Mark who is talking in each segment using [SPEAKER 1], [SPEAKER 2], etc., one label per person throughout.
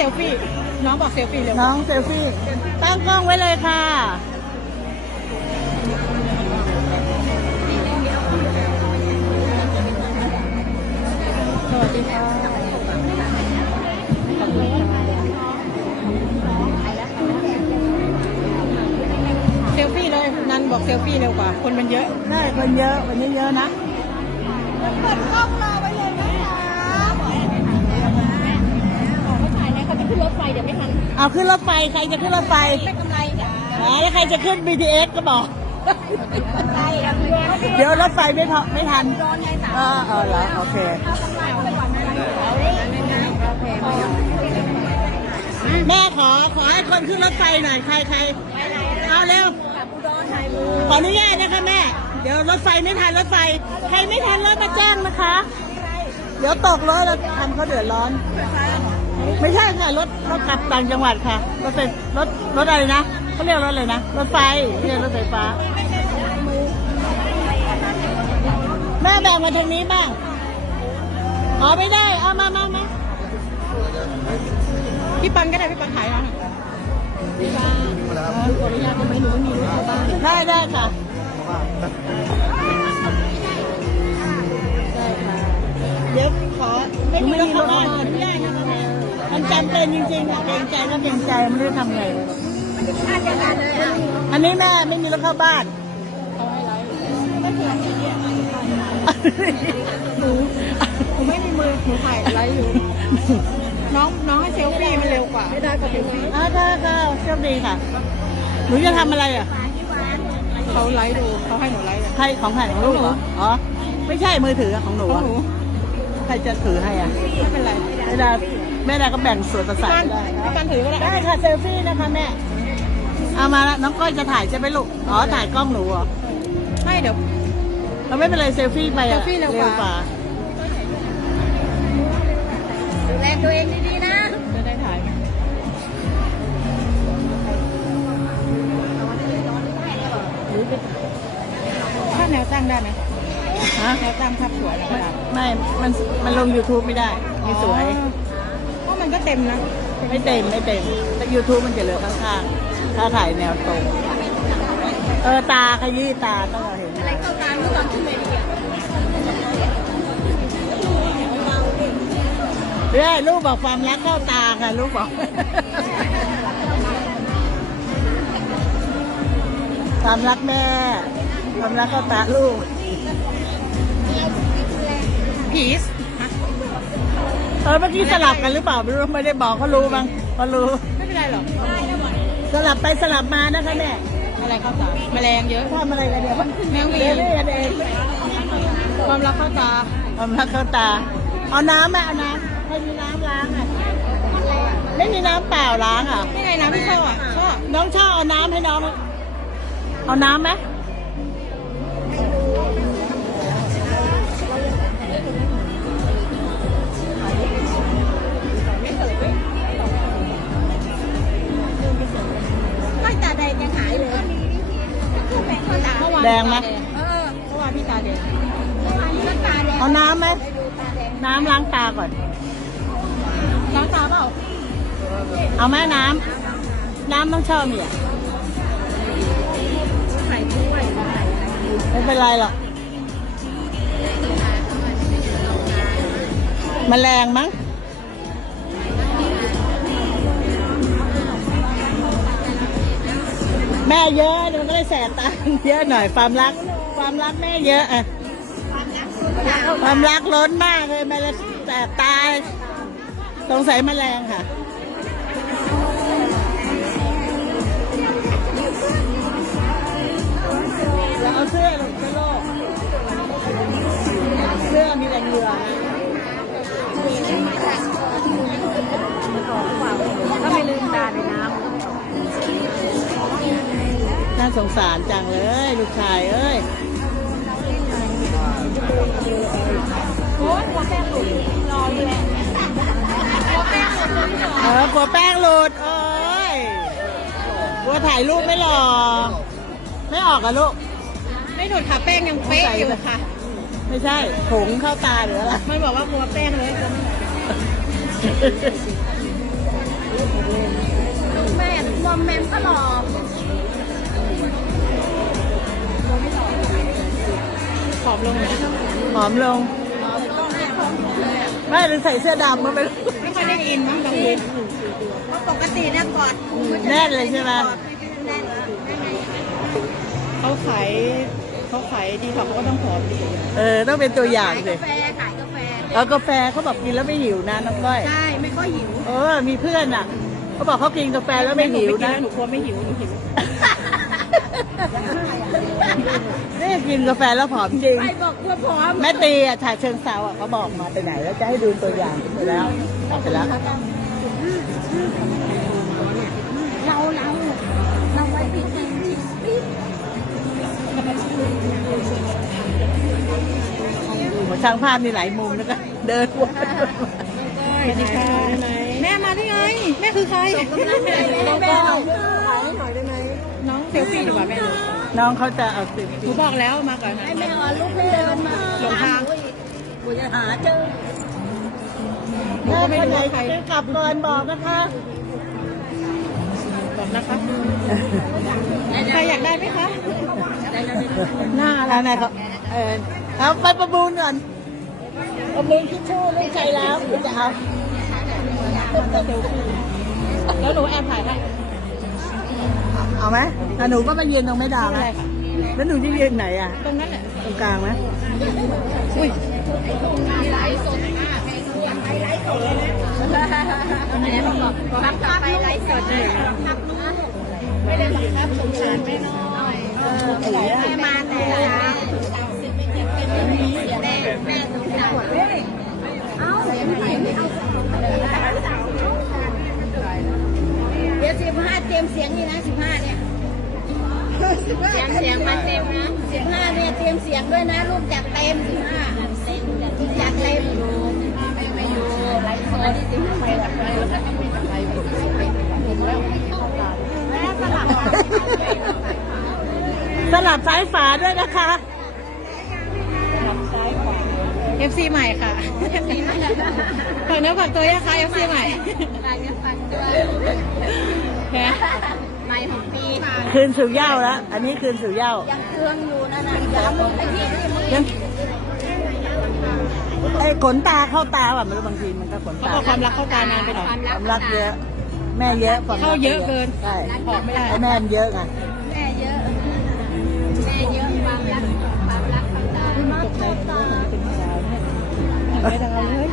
[SPEAKER 1] ซลฟี่ น้องบอกเซลฟี่เร็ว
[SPEAKER 2] น้องเซลฟี่ ตั้งกล้องไว้เลยค่ะ
[SPEAKER 1] สวัสดีค่ะเซลฟี่เลย นันบอกเซลฟี่เร็วกว่า คนมันเยอะ
[SPEAKER 2] ได้คนเยอะ วันนี้เยอะนะ
[SPEAKER 1] เปิดกล้องรอไว้เลย ขาจะขึ้นรถไฟเดี๋ยวไม่ทัน
[SPEAKER 2] เอาขึ้นรถไฟใครจะขึ้นรถไฟ
[SPEAKER 1] ไม่กำไรจ้ะ
[SPEAKER 2] อ๋อแล้วใครจะขึ้น BTS ก็บอก
[SPEAKER 1] กำไร
[SPEAKER 2] เดี๋ยวรถไฟไม่พอไม่ทัน
[SPEAKER 1] ร้อนไงสา
[SPEAKER 2] เออเออเหรอโอเคแม่ขอขอให้คนขึ้นรถไฟหน่อยใครใครเอาเร็วขออนุญาตนะคะแม่ เดี๋ยวรถไฟไม่ทันรถไฟ ใครไม่ทันรถมาแจ้งนะคะ เดี๋ยวตกรถแล้วทำเขาเดือดร้อน ไม่ใช่ค่ะรถรถกลับต่างจังหวัดค่ะรถไฟรถรถอะไรนะเขาเรียกรถอะไรนะรถไฟไม่ใช่รถไฟฟ้า แม่แบ่งมาทางนี้บ้างอ๋อไม่ได้เอามามามา
[SPEAKER 1] พี่ปันก็ได้พี่ปันถ่ายมาพี่ปันขออนุญาตได้ไหมหนูมีรถเข้าบ้าน
[SPEAKER 2] ได้ได้ค่ะ
[SPEAKER 1] ได้ค่ะ
[SPEAKER 2] เดี๋ยวขอไม่มีรถข้าบ้านขออนุญาตน มันจำเป็นจริงๆค่ะเกรงใจก็เกรงใจไม่รู้ทำไง
[SPEAKER 1] อาจจะกันเลยอะ
[SPEAKER 2] อันนี้แม่ไม่มีรถเข้าบ้าน
[SPEAKER 1] เขาให้ไลฟ์ไม่เคยที่เนี่ยหนูหนูไม่มีมือหนูถ่ายไลฟ์อยู่ น้องน้องให้เซลฟี่มันเร็วกว่า ไม่ได้ก็เซลฟี่
[SPEAKER 2] อ่าค่ะค่ะโชคดีค่ะ หนูจะทำอะไรอะ
[SPEAKER 1] เขาไลฟ์ดูเขาให้หนูไลฟ์อะ
[SPEAKER 2] ใครของใครของลูกเหรอ อ๋อ ไม่ใช่มือถือของหนู
[SPEAKER 1] ของ
[SPEAKER 2] อะ
[SPEAKER 1] หนู
[SPEAKER 2] ใครจะถือให้อะ
[SPEAKER 1] ไม่เป็นไร
[SPEAKER 2] แม่ดา แม่ดาก็แบ่งส่วนประสา
[SPEAKER 1] พี่
[SPEAKER 2] ท
[SPEAKER 1] ปัน
[SPEAKER 2] ได้
[SPEAKER 1] พี่ปันถือก็ได้
[SPEAKER 2] ได้ค่ะเซลฟี่นะคะแม่เอามาแล้วน้องก้อยจะถ่ายใช่ไหมลูกอ๋อถ่ายกล้องหนูเหรอ
[SPEAKER 1] ไม่เดี๋ยว
[SPEAKER 2] เราไม่เป็นไรเซลฟี่ไปอะ
[SPEAKER 1] เซลฟี่เร็วกว่าดูแลตัวเองดีๆนะจะได้ถ่ายไหมถ้าแนวตั้งได้ไหม
[SPEAKER 2] ฮะ
[SPEAKER 1] แนวตั้งภาพสวยแล้วก็ได้
[SPEAKER 2] ไม่มันมันลง YouTube ไม่ได้ไม่สวย
[SPEAKER 1] เพราะมัน ก็เต็มนะ
[SPEAKER 2] ไม่เต็มไม่เต็มแต่ YouTube มันจะเหลือข้างๆ ถ้าถ่ายแนวตรง เออตาขยี้ตาต้องเราเห็น
[SPEAKER 1] อะไรเข้าตามเมื่อตอนขึ้นเวทีอะ
[SPEAKER 2] เรื่อยลูกบอกความรักเข้าตาค่ะลูกบอก ความรักแม่ ความรักเข้าตาลูก
[SPEAKER 1] พีซ
[SPEAKER 2] เออเมื่อกี้สลับกันหรือเปล่าไม่รู้ไม่ได้บอกเขารู้บ้างเขารู้
[SPEAKER 1] ไม่เป็นไรหรอก
[SPEAKER 2] สลับไปสลับมานะคะแม่
[SPEAKER 1] อะไรเข้าตาแมลงเยอะ
[SPEAKER 2] ทำอะไรกันเนี่ย
[SPEAKER 1] แมงวี
[SPEAKER 2] เดี๋ยวนี่กันเอง
[SPEAKER 1] ความรักเข้าตา
[SPEAKER 2] ความรักเข้าตา เอาน้ำไหมเอาน้ำให้มีน้ำล้างอะไม่มีน้ำเปล่าล้างอะ
[SPEAKER 1] นี่ไงน้ำพี่ชอบอะชอบ
[SPEAKER 2] น้องชอบเอาน้ำให้น้อง เอาน้ำไหม
[SPEAKER 1] ไม่ แดง
[SPEAKER 2] ไหม
[SPEAKER 1] เออเมื่อวานพี่ตาแดงเมื่อวานพี่ก็ตาแดง
[SPEAKER 2] เอาน้ำไหมน้ำล้างตาก่อน
[SPEAKER 1] ล้างตาเปล่า
[SPEAKER 2] เอาแม่น้ำ น้ำต้องชอบเนี่ย
[SPEAKER 1] ใส่ถ้วย
[SPEAKER 2] ไม่เป็นไรหรอกมแมลงมั้ง แม่เยอะเดี๋ยวมันก็เลยแสบตาเยอะหน่อยความรัก ความรักแม่เยอะอะความรักล้นมากเลยแม่เลยแสบตาสงสัยแมลงค่ะแล้วเอาเสื้อลงเสื้อโลกเสื้อมีแต่เหงื่อนะ
[SPEAKER 1] ถ้าไม่ลืมตาในน้ำ
[SPEAKER 2] น่าสงสารจังเลย ลูกชายเอ้ยำ
[SPEAKER 1] โอ้ยหัวแป้งหลุดรออยู่แหละหัวแป้งหลุดเลยพี่หรอ
[SPEAKER 2] เออกลัวแป้งหลุดโอ้ยกลัวถ่ายรูปไม่หล่อไม่ออกอะลูก
[SPEAKER 1] ไม่หลุดค่ะแป้งยังเป๊ะอยู่ค่ะ
[SPEAKER 2] ไม่ใช่ผงเข้าตาหรืออะไร
[SPEAKER 1] มันบอกว่าหัวแป้งเลยแม่มอมแมมก็หล่อ
[SPEAKER 2] อมลงผอมลง ไม่หรือใส่เสื้อดำมาไม่รู้
[SPEAKER 1] ไม่ค่อยได้กินมั้งบางทีเพราะปกติเนี่ยกอด
[SPEAKER 2] แน่นเลยใช่ไหม
[SPEAKER 1] แน่น
[SPEAKER 3] เขาขายเขาขายดีเขาก็ต้องผอมดี
[SPEAKER 2] เออต้องเป็นตัวอย่าง
[SPEAKER 1] ขาย
[SPEAKER 2] สิ
[SPEAKER 1] กาแฟขายกาแฟ
[SPEAKER 2] แล้วกาแฟเขาบอกกินแล้วไม่หิวนะน้องก้อย
[SPEAKER 1] ใช่ไม่ค่อยหิว
[SPEAKER 2] เออมีเพื่อนอะเขาบอกเขากินกาแฟแล้วไม่หิวนะ
[SPEAKER 3] หนูกลัวไม่หิวหนูหิว
[SPEAKER 2] นี่กินกาแฟแล้วผอมจริง
[SPEAKER 1] ไปบอกว่าพร้อม
[SPEAKER 2] แม่ตีอะถ่ายเชิงเซาอะเขาบอกมาไปไหนแล้วจะให้ดูตัวอย่างไปแล้วกลับไปแล้ว
[SPEAKER 1] เราเราเราไว้ปิดปิดปิด
[SPEAKER 2] หัวช่างภาพมีหลายมุมแล้วก็เดินวน
[SPEAKER 3] สวัสดีค่ะไหน
[SPEAKER 1] แม่มาได้ไง แม่คือใครแม่แม่หน่อยถ่ายให้หน่อยได้ไหม
[SPEAKER 3] น้องเซลฟี่ดีกว่าแม่ห นู
[SPEAKER 2] น้องเขาจะเอาสิ
[SPEAKER 3] หนูบอกแล้วมาก่อน
[SPEAKER 1] ให้แม่เอาลูกให้เดินมา
[SPEAKER 3] หลงทาง
[SPEAKER 1] กูจะหาเจอ
[SPEAKER 3] หนูก็ไม่รู้ว่าใคร
[SPEAKER 2] จะกลับก่อนบอกนะคะ
[SPEAKER 3] บอกนะคะใครอยากได้ไหมคะ
[SPEAKER 2] หน้าอะไรนะเขาเออเอาไปประมูลก่อนประมูลทิชชู่ลูกใจแล้วเดี๋ยวจะเอา
[SPEAKER 3] แล้วหนูแอบถ่ายให้
[SPEAKER 2] เอาไหมอะหนูก็มายืนตรงไม่ดาว
[SPEAKER 3] ไม่
[SPEAKER 2] ไหม
[SPEAKER 3] เป็นไรค่ะ
[SPEAKER 2] แล้วหนูจะยืนไหนอะ
[SPEAKER 3] ตรงนั้นแหละ
[SPEAKER 2] ตรงกลางไหม
[SPEAKER 3] อุ้ย
[SPEAKER 1] อันนี้บอกบอกบังคับไปไลฟ์สดเลยไม่ได้บังคับสงสารแม่น้อยเออแม่มาแต่เช้าแม่แม่สงสารเอ้าเดี๋ ตรียมเสียงนี่นะสิบห้าเนี่ยเสียงเสียงมาเต็มนะสิบห้าเนี่ยเตรียมเสียงด้วยนะลูกจัดเต็มสิบห้าเต็มจัดเต็มอยู่ไม่ไม่อยู่ไลฟ์สดสิบห้าไปกับไปแล้วก็ไม่กับไปผมแล้วแม่สลับ
[SPEAKER 2] สลับซ้ายฝาด้วยนะคะ
[SPEAKER 3] เอฟซีใหม่ค่ะฝากเนื้อฝากตัวยังคะเอฟซีใหม่
[SPEAKER 1] รายเงินฟันด้วย
[SPEAKER 3] แค่
[SPEAKER 1] ใหม่ของปีค่ะ
[SPEAKER 2] คืนสู่เหย้าแล้ว อันนี้คืนสู่เหย้า
[SPEAKER 1] ยังเครื่องอยู่นะนะย้ำไอ้ที่นี่มึง
[SPEAKER 2] ยังไอ้ขนตาเข้าตาว่ะไม่รู้บางทีมันก็ขน
[SPEAKER 3] เขา
[SPEAKER 2] ตา
[SPEAKER 3] บอกความรักเข้าตานานไปหน่อย
[SPEAKER 2] ความรักเยอะ แม่เยอะความรั
[SPEAKER 3] เข้าเยอะเกิน
[SPEAKER 2] ใช่
[SPEAKER 3] ผอมไม่ได้
[SPEAKER 2] ไอ้แม่มันเยอะไง
[SPEAKER 1] แม่เยอะแม่เยอะความรักความรักความตา
[SPEAKER 3] ตกใจว่าคนเป็นสาวเนี่ยไม่ดาวเลย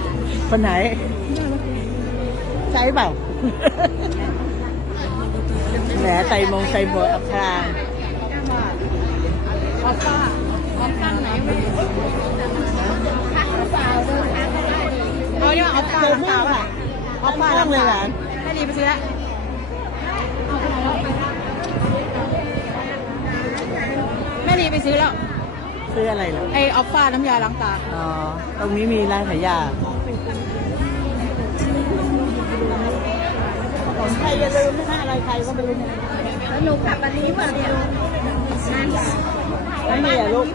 [SPEAKER 2] คนไหน ใช่เปล่า แหมใส่มงใส่หมวกอับพราง
[SPEAKER 3] ออฟฟ้าออฟฟ้าไหนไม่รู้
[SPEAKER 1] พักหรือเปล่าเดินทางก็ได้ดี
[SPEAKER 3] เอาเนี่ยออฟฟ้า
[SPEAKER 2] เจอ
[SPEAKER 3] น้ำ
[SPEAKER 2] เพื่อ
[SPEAKER 3] ตานล
[SPEAKER 2] ป่ะเอาป้าต้องเลยหลาน
[SPEAKER 3] ไม่ดีไปซื้อละแม่ดีไปซื้อแล้ว
[SPEAKER 2] ซื้ออะไรเหรอ
[SPEAKER 3] ไอออฟฟ้าน้ำยาล้างตา
[SPEAKER 2] อ๋อ ตรงนี้มีร้านขายยา ของใครอย่าลืมนะคะอะไรใครก็ไม่รู้เนี่ย
[SPEAKER 1] แล้วหนูกลับวันนี้วันเดียวนั่น
[SPEAKER 2] ไม่มีอะลูก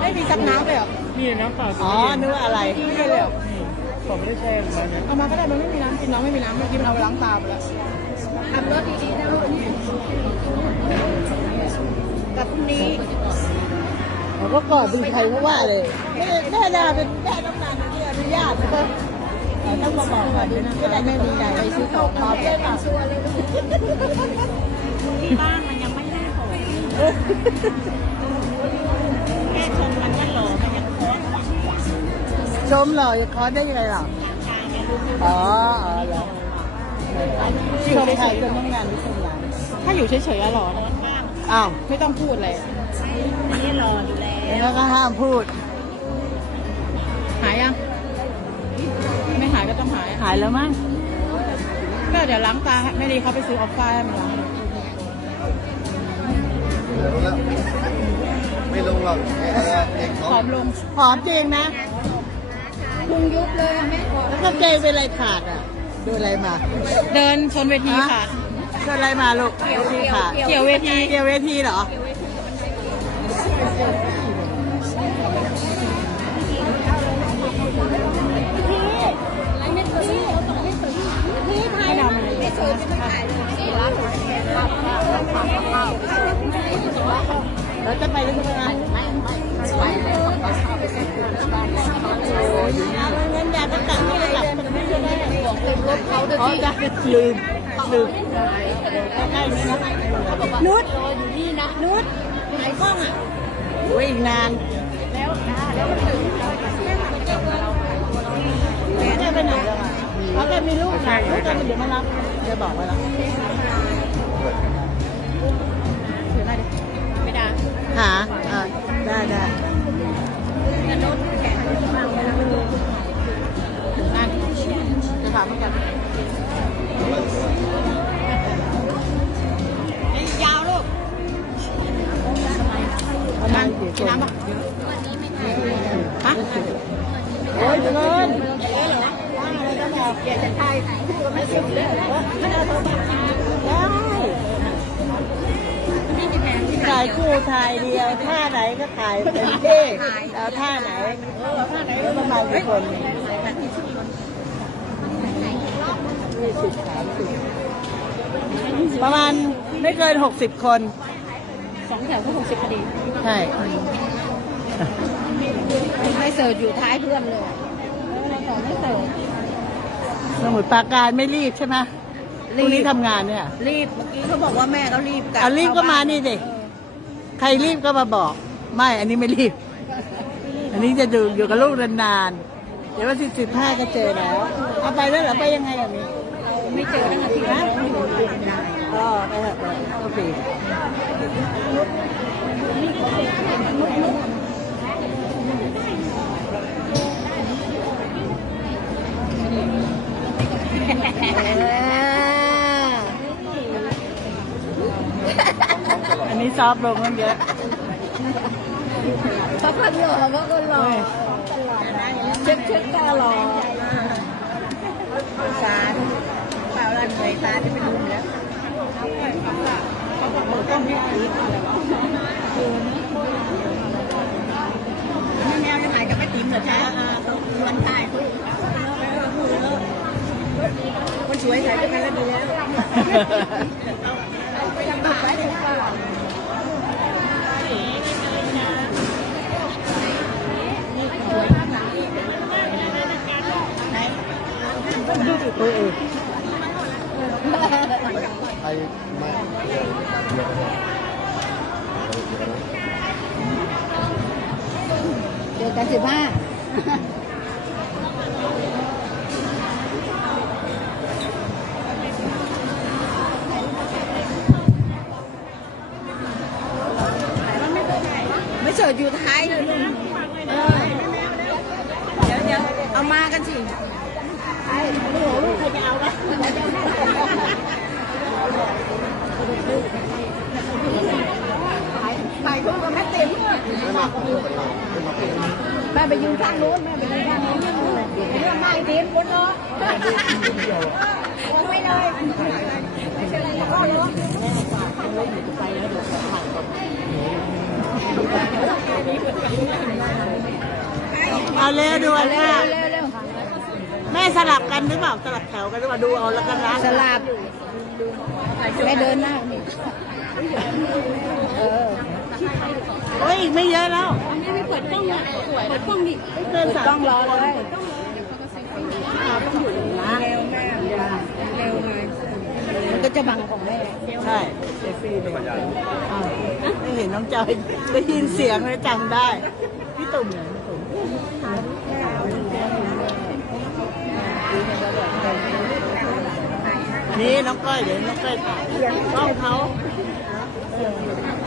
[SPEAKER 3] ไม่มีซักน้ำเลยเหรอ
[SPEAKER 4] นี่น้ำเปล่า
[SPEAKER 2] อ๋อนึกว่าอะไร
[SPEAKER 3] ไม่ได้เลยเหรอ
[SPEAKER 4] ผมไม่ได้แช่มาเนี่ย
[SPEAKER 3] เอามาก็ได้มันไม่มีน้ำกินน้องไม่มีน้ำเมื่อกี้มันเอาไปล้างตาไปแล้ว
[SPEAKER 1] ขับรถดีๆนะลูกกลับพรุ่งนี้
[SPEAKER 2] เขาก็กอดเป็นใครเพราะว่าเลยแม่แม่ดาเป็นแม่ต้องการที่อนุญาตก็ ต้องมาบอกก่อนด้วยนะจะได้ไม่ดีใจไปซื้อของขอบได้เปล่า
[SPEAKER 1] ที่บ้านมันยังไม่ได้ผลแค่ชมมันก็หล่อมันยังโค้ง
[SPEAKER 2] ชมหล่อจะคอสได้ยังไงหรออ๋ออ๋อเหรอชมใครชมต้องงานที่ชมงาน
[SPEAKER 3] ถ้าอยู่เฉยๆอะหรอนะ
[SPEAKER 2] อ้าว
[SPEAKER 3] ไม่ต้องพูดเลย
[SPEAKER 1] นี่หล่ออยู่แล้ว
[SPEAKER 2] แล้วก็ห้ามพูด
[SPEAKER 3] หายยังายหาย
[SPEAKER 2] แล้วมั้ง
[SPEAKER 3] ก็เดี๋ยวล้างตาให้ไม่ดีเขาไปซื้อออฟฟ้าให้มันล้าง
[SPEAKER 5] ไม่ลงหรอกเด็ก
[SPEAKER 3] ผ
[SPEAKER 5] เขา
[SPEAKER 3] อมลง
[SPEAKER 2] หอมจริงนะ
[SPEAKER 1] พุงยุบเลยแม่ขอ
[SPEAKER 2] แล้วก็เจงเป็นอะไรขาดอะโดนอะไรมา
[SPEAKER 3] เดินชนเวทีค่ะ
[SPEAKER 2] โดนอะไรมาลูกเวทีขาด
[SPEAKER 3] เกี่ยวเวที
[SPEAKER 2] เกี่ยวเวทีเหรอา
[SPEAKER 1] ยเต็
[SPEAKER 2] มที่แล้วท่าไหนแล้วประมาณกี่คนยี่สิบสามสิบประมาณไม่เกินหกสิบคน
[SPEAKER 1] สองแถวก็หกสิบพอดี
[SPEAKER 2] ใช่
[SPEAKER 1] ไม่เสิร์ฟอยู่ท้ายเพื่อนเลยสองไม่เสิร์ฟ
[SPEAKER 2] สมุดปราการไม่รีบใช่ไหมพรุ่งนี้ทำงานเนี่ย
[SPEAKER 1] รีบเมื่อกี้เขาบอกว่าแม่เขารีบกลับ
[SPEAKER 2] เอารีบก็มานี่ดิใครรีบก็มาบอก ไม่ อันนี้ไม่รีบ อันนี้จะดูอยู่กับลูกนานๆ เดี๋ยววันที่สิบห้าก็เจอแล้ว เอาไปแล้วเหรอไปยังไงอะมี
[SPEAKER 1] ไม่เจอตั้งแต่ที
[SPEAKER 2] ฮะ
[SPEAKER 1] นะ
[SPEAKER 2] อ๋อไปเถอะไปเถอะโอเคอันนี้ซอฟต์ลงมันเยอะ
[SPEAKER 1] เขาพันหล่อเขาก็หล่อเช็ดเช็ดตาหล่อสารเปล่าลันเลยตาจะไม่ลืมแล้วนี่แมวจะถ่ายกับแม่ติ๋มเหรอจ๊ะชวนถ่ายคนสวยถ่ายด้วยกันแล้วดีแล้ว ไปทำไปเลยค่ะ
[SPEAKER 2] เออเออ
[SPEAKER 5] ไอ้มาเยอะเยอะ
[SPEAKER 1] เจอกันสิบห้าไม่เสิร์ฟอยู่ท้ายเลยลุงเออเดี๋ยวเดี๋ยวเอามากันสิ ไปทุกคนแม่เต็มแม่ไปยืนข้างนู้นแม่ไปยืนข้างนู้นเรื่องไม่เต็มหมดเนาะไม่เลยไม่ใช่อะไรก็เนาะ
[SPEAKER 2] เอาเร็วดูอันแรก
[SPEAKER 1] เร็วเร็ว
[SPEAKER 2] แม่สลับกันหรือเปล่าสลับแถวกันหรือเปล่าดูเอาแล้วกันนะ
[SPEAKER 1] สลับแม่เดินหน้านี่เออ
[SPEAKER 2] โอ้ยอีกไม่เยอะแล้ว
[SPEAKER 1] ไม่เปิดกล้องอะเปิดกล้องดิ
[SPEAKER 2] ไม่เกินสาม
[SPEAKER 1] ต้องรอเลย
[SPEAKER 2] นะ
[SPEAKER 1] เร็วแม่เร็วไงมันก็ จะบังของแม่
[SPEAKER 2] ใช่เซฟี่เลยอ้าไม่เห็นน้องจอยได้ยินเสียงเลยจำได้พี่ตุ่มเหรอพี่ตุ่มนี่น้องก้อยเดี๋ยวน้องก้อยถ่ายกล้องเขา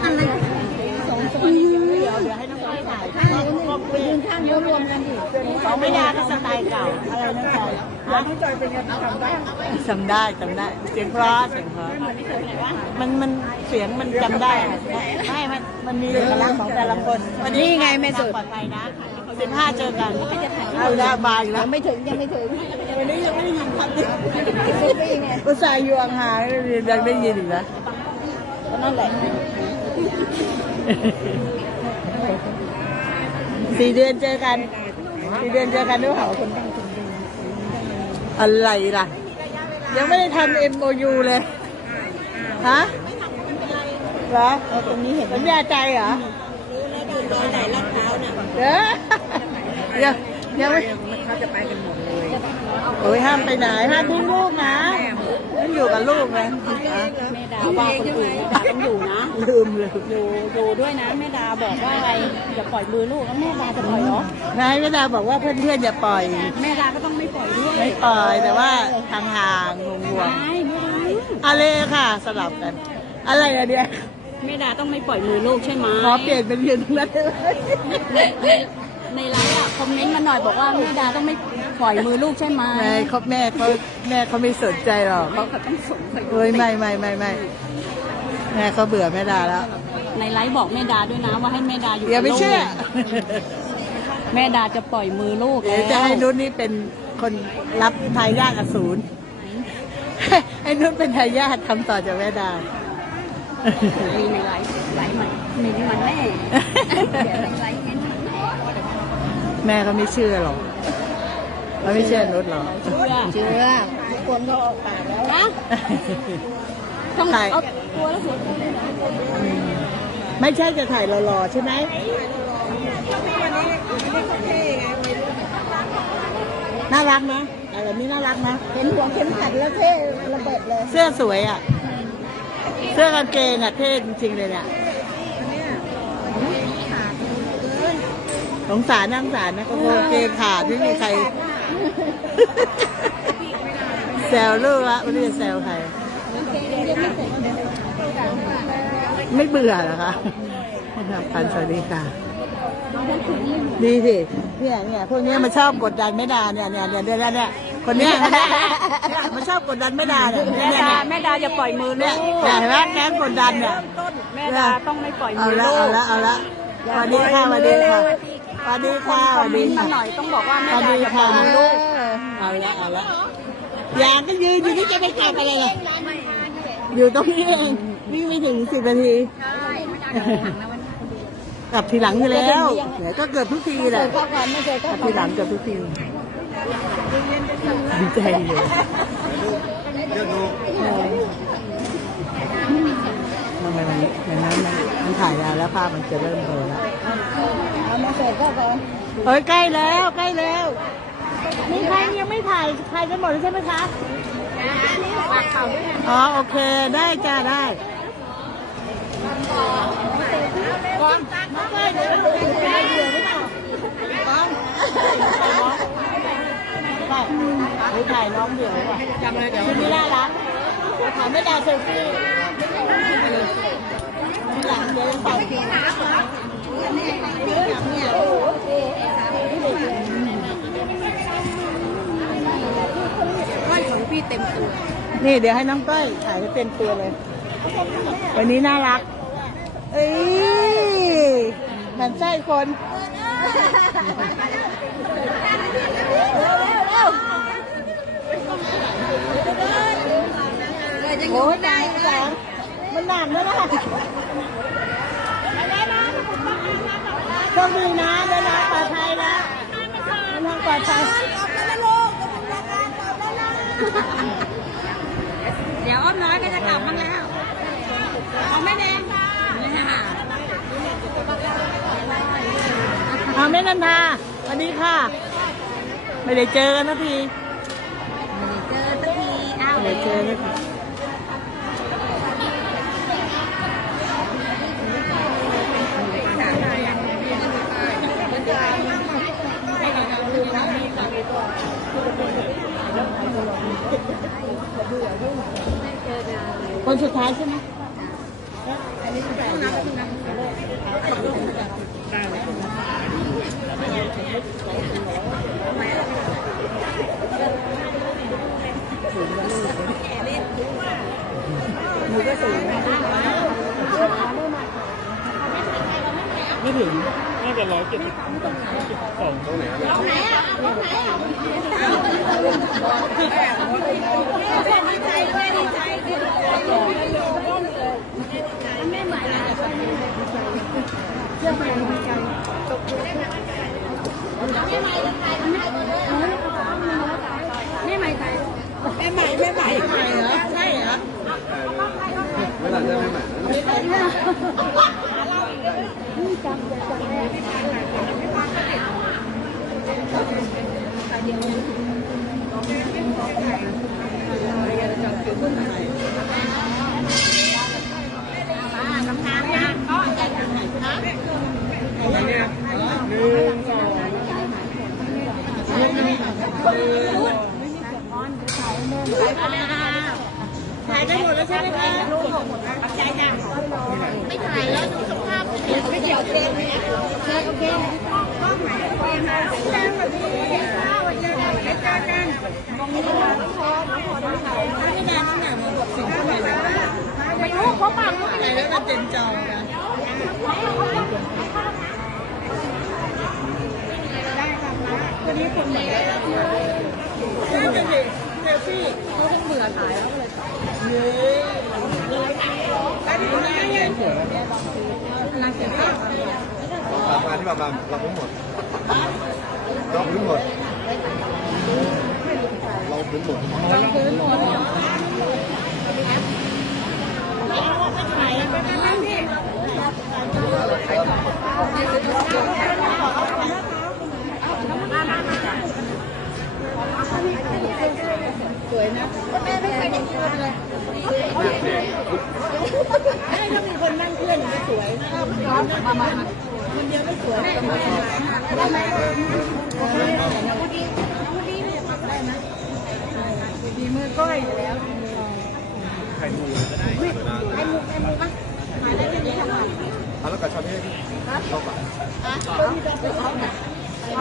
[SPEAKER 1] อะไร
[SPEAKER 2] เดี๋ยวให้น้องถ่ายข้างนึง
[SPEAKER 1] ยืนข้างนู้นรวมกันดิ
[SPEAKER 2] สองไม่ยาก็สไตล์เก่าอะไรน้องจอยฮะน้องจอยเป็นยังไงจำได้จำได้จำได้ เสียงเพราะเสียงเพราะมันมันเสียงมันจำได้ไม่มันมันมีเอกลักษณ์ของแต่ละคนวันนี้
[SPEAKER 1] ไงแม่สุด
[SPEAKER 2] ปลอดภัยนะสิบห้าเจอกันเอาละบายแล้
[SPEAKER 1] ยั
[SPEAKER 2] ว
[SPEAKER 1] งไม่ถึงยังไม่ถึง
[SPEAKER 2] วันนี้ยังไม่ได้ยินคำนี้
[SPEAKER 1] ไม่ไง
[SPEAKER 2] อุตส่าห์อยู่ห่างๆยังได้ยินอีกนะ
[SPEAKER 1] นั่นแหละ
[SPEAKER 2] สี่เดือนเจอกันสี่เดือนเจอกันด้วยเหรอคนอะไรล่ะ ยังไม่ได้ทำ MOU เลยฮะเหรอ
[SPEAKER 1] ตรงนี้เห็น
[SPEAKER 2] สัญญาใจเหรอ
[SPEAKER 1] รอยไหลลาดเท้าน่ะ
[SPEAKER 2] เดี๋ยวยังยังไม่
[SPEAKER 1] เขาจะไปกันหมดเลย
[SPEAKER 2] โอ้ยห้ามไปไหนห้ามทิ้งลูกนะต้องอยู่กับลูกนะ
[SPEAKER 5] แม่ดาว่าคนอื่นแม่ดาต้องอยู่นะ
[SPEAKER 2] ลืมเลย
[SPEAKER 5] อยู่อยู่ด้วยนะแม่ดาบอกว่าอะไรอย่าปล่อยมือลูกแล้วแม่ดาจะปล่อยเหรอนา
[SPEAKER 2] ยแม่ดาบอกว่าเพื่อนๆอย่าปล่อย
[SPEAKER 5] แม่ดาก็ต้องไม่ปล่อยด้วย
[SPEAKER 2] ไม่ปล่อยแต่ว่าห่างๆห่วง
[SPEAKER 5] ไม่ไม่ได้
[SPEAKER 2] ๆอะไรค่ะสลับกัน อะไรอะเนี่ย
[SPEAKER 5] แม่ดาต้องไม่ปล่อยมือลูกใช่ไหม
[SPEAKER 2] ขอเปลี่ยนเป็นยืนตรงนั้นได้ไหม
[SPEAKER 5] ในในในไลฟ์อะคอมเมนต์มาหน่อยบอกว่าแม่ดาต้องไม่ ปล่อยมือลูกใช่ไหม
[SPEAKER 2] แม่เขาแม่เขาแม่เขาไม่สนใจหรอก
[SPEAKER 5] เขาก็ต้องสงสัย
[SPEAKER 2] เอ้ยไม่ไม่ไม่ไม่แม่เขาเบื่อแม่ดาแล้ว
[SPEAKER 5] ในไลฟ์บอกแม่ดาด้วยนะว่าให้แม่ดาอยู่
[SPEAKER 2] อย่าไป
[SPEAKER 5] กับลูก
[SPEAKER 2] เชื่อ
[SPEAKER 5] แม่ดาจะปล่อยมือลูก
[SPEAKER 2] เดี๋ยวจะให้นุ่นนี่เป็นคนรับทายาทอสูรให้นุ่นเป็นทายาททำต่อจากแม่ดา
[SPEAKER 5] มีในไลฟ์ไลฟ์มันมีมันแน่เดี๋ยวในไลฟ์เห็นมันแน่
[SPEAKER 2] แม่เขาไม่เชื่อหรอก เขาไม่เชื่อนุชหรอ
[SPEAKER 5] เชื่อ
[SPEAKER 6] เชื่อทุกคนเขาออกปากแล้ว
[SPEAKER 5] นะต้อง
[SPEAKER 2] ถ่าย
[SPEAKER 5] เอาตัวแล้วหัวย
[SPEAKER 2] ไม่ใช่จะถ่ายหล่อๆใช่ไหมน่ารักนะอะไรแบบนี้น่ารักนะ
[SPEAKER 6] เห็นหัวเข็มขัดแล้วเท่ระเบิดเลย
[SPEAKER 2] เสื้อสวยอะ เสื้อกางเกงอะเท่จริงๆเลยเนี่ยสงสารนั่งสารนะก็โอเคขาดไม่มีใคร แซวลูกละไม่รู้จะแซวใคร ไม่เบื่อเหรอคะครับพันสวัสดีค่ะ ดีสิเนี่ยเนี่ยพวกเนี้ยมันชอบกดดันไม่ดาเนี่ยเนี่ยเนี่ยเนี่ยเนี่ยคนเนี้ยคนเนี้ยเนี่ยมันชอบกดดันไม่ดาเนี่ย
[SPEAKER 5] แม่
[SPEAKER 2] เนี่ย
[SPEAKER 5] ดา
[SPEAKER 2] เนี่ย
[SPEAKER 5] แม่ดาอย่าปล่อยมือลู
[SPEAKER 2] เนี่ย
[SPEAKER 5] ก
[SPEAKER 2] เนี่ยเห็นไหมแก๊งกดดันเนี่ย
[SPEAKER 5] แม่ดาต้องไม่ปล่อย
[SPEAKER 2] เอา
[SPEAKER 5] มือ
[SPEAKER 2] ละ
[SPEAKER 5] ลู
[SPEAKER 2] เอา
[SPEAKER 5] ก
[SPEAKER 2] ละเอาละสวัสดีค่ะสวัสดีค่ะส วัสดีค่ะส
[SPEAKER 5] คอ
[SPEAKER 2] วั
[SPEAKER 5] ม
[SPEAKER 2] ส
[SPEAKER 5] เม
[SPEAKER 2] ดี
[SPEAKER 5] นต์
[SPEAKER 2] ค่ะ
[SPEAKER 5] มาหน่อยต้องบอกว่า
[SPEAKER 2] ส
[SPEAKER 5] แม่
[SPEAKER 2] วัส
[SPEAKER 5] ดา
[SPEAKER 2] ดี
[SPEAKER 5] อย่าปล่
[SPEAKER 2] ค่ะ
[SPEAKER 5] อยมือลูก
[SPEAKER 2] เอาละเอาละอยากก็ยืนอยู่ที่จะไปกลับอะไรล่ะอยู่ตรงนี้เองวิ่งไม่ถึงสิบนาทีกลับทีหลังอยู่แล้วเนี่ยก็เกิดทุกทีแหละ
[SPEAKER 6] เข้ากันไม่เคย
[SPEAKER 2] ก
[SPEAKER 6] เข้า
[SPEAKER 2] ลับทีหลังเกิดทุกทีดีใจอยู่
[SPEAKER 1] เยอะดู
[SPEAKER 2] ทำไมมันอย่างนั้นมันมันถ่ายยาวแล้วภาพมันจะเริ่มเบลอแล้ว
[SPEAKER 6] เอา มาเสร็จก็ก่อน
[SPEAKER 2] เฮ้ยใกล้แล้วใกล้แล้วมีใครยังไม่ถ่ายใครกันหมดเลยใช่ไหมคะอ๋อโอเคได้จ้าได้ก่อนมาใกล้เดี๋ยวเดี๋ยวเดี๋ยวไม่ต่อก่อนไปถ่ายน้องเดี๋ยวว่ะจำเลยเดี๋ยวนี่น่ารักถายไม่ได้เซลฟี่หลังเดี๋ยวเป่า คิว
[SPEAKER 5] ก้อยของพี่เต็มตัว
[SPEAKER 2] นี่เดี๋ยวให้น้องก้อยถ่ายให้เต็มตัวเลย วันนี้น่ารัก เอ้ยหมันไส้คนโอ้ยได้สองมันหนักแล้วนะ โชคดีนะเดินทางปลอดภัยนะเดินทางปลอดภัย
[SPEAKER 5] เดี๋ยวอ้อมน้อยก็จะกลับบ้างแล้ว เอาแม่แดงนี่ค่ะ
[SPEAKER 2] เอาแม่นันทาสวัสดีค่ะ ไม่ได้เจอกันนาที
[SPEAKER 5] เจอสักที อ้าว
[SPEAKER 2] ไม่ได้เจอนาที คนสุดท้ายใช่ไหมหนูก็สูงไม่ถึง
[SPEAKER 4] น่าจะร้อยเจ็ดสิบสอง
[SPEAKER 1] ตรงไหนอะตรงไหนอะ
[SPEAKER 5] แม่ใหม่ไทย
[SPEAKER 2] แม่ใหม่แม่ใหม่ใหม่เหรอใช่เหรอ
[SPEAKER 1] ไม่ได้ไม่ใหม่นะ
[SPEAKER 2] เได้หมดแล้วใช่ไหมคะปัจจัยจ้ะไม่ถ่ายแล้วดูสภาพเปลี่ยนไม่เกี่ยวเต็มเลยโอเคก็หมายโอเคค่ะแจ้งวันนี้ค่ะวันเจอกันเจอกันมองนี้ค่ะน้องพอน้องพอน้องพอไม่นานนั่นน่ะมันบอกสิ่งที่ไหนไม่รู้เขาปังอะไรแล้วมันเต็มจอกันได้ค่ะมาตั วนี้คนไหนได้รับเลยได้กันดิเซลฟี่เขาต้องเบื่อถ่ายแล้วก็เลยเย้ได้ดีนะเนี่ยกำลังเก็บภาพ
[SPEAKER 5] มาที่บางบางเราพื้นหมดเราพื้นหมดเราพื้นหมด
[SPEAKER 2] ต้องพื้นหมดเนาะถ่ายไปกันนะพี่ สวยนะแม่ไม่เคยเห็นเพื่อนเลยใช่ถ้ามีคนนั่งเพื่อนสวยนะมามาคนเดียวไม่สวยได้ไหมมีมือก้อยอยู่แล้ว
[SPEAKER 5] ไข่หมูก็ได้
[SPEAKER 2] ไอ้มุกไอมุกปะหายได้ที่นี่ทำไม
[SPEAKER 5] เอาแล้วกับชาเม่เข้าปาก
[SPEAKER 2] อะคนที่จะไปเอาน่ะขอบใครได้นั่งถ่ายมุมหน่อยลูก
[SPEAKER 5] ได้เลย
[SPEAKER 2] ถ่ายกลุ่มแล้วค่ะของใครจะถ่ายกลุ่มจับกลุ่มได้เลยโพสท่าไรเนี่ยเนี่ยโพสท่ารอเลยเนี่ยมันจะอยู่ในมือาจะฟังเสร็จแล้วจะสวยที่สุดทำไมพ่อไม่มา
[SPEAKER 1] ร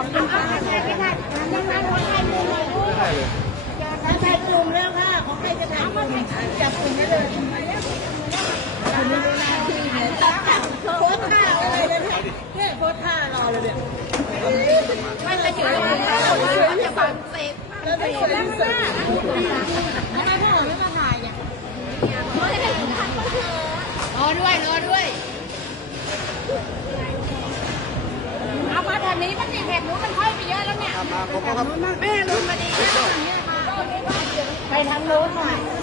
[SPEAKER 1] อด้วยรอด้วย แล้วเนี่ย
[SPEAKER 5] มาผมก็ครับ
[SPEAKER 1] แม่ลงมาดีแค่ตรงนี้ค่ะ
[SPEAKER 2] ไปทางโน้นหน่อย